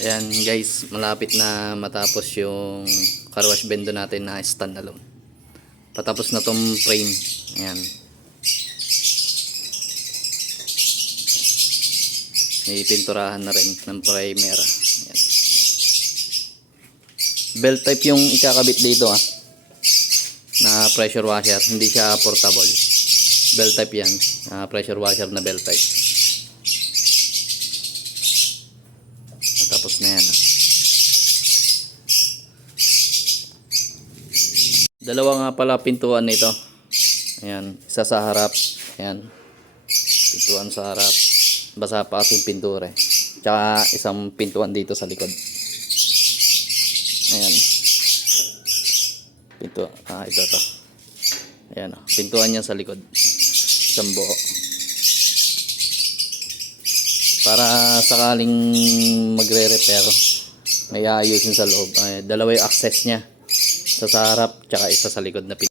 Ayan guys, malapit na matapos yung car wash bendo natin na standalone. Patapos na tong frame. Ayan. May pinturahan na rin ng primer. Ayan. Belt type yung ikakabit dito na pressure washer. Hindi siya portable. Belt type yan. Pressure washer na belt type. Tapos na yan. Dalawa nga pala pintuan nito. Ayan, isa sa harap. Ayan. Pintuan sa harap. Basa pa kasing pintura eh. Tsaka isang pintuan dito sa likod. Ayan. Ito to. Ayan, pintuan niya sa likod. Isang buo. Para sakaling magre-repair, may ayusin sa loob. Dalawa yung access niya. Isa sa harap, tsaka isa sa likod na pintuan.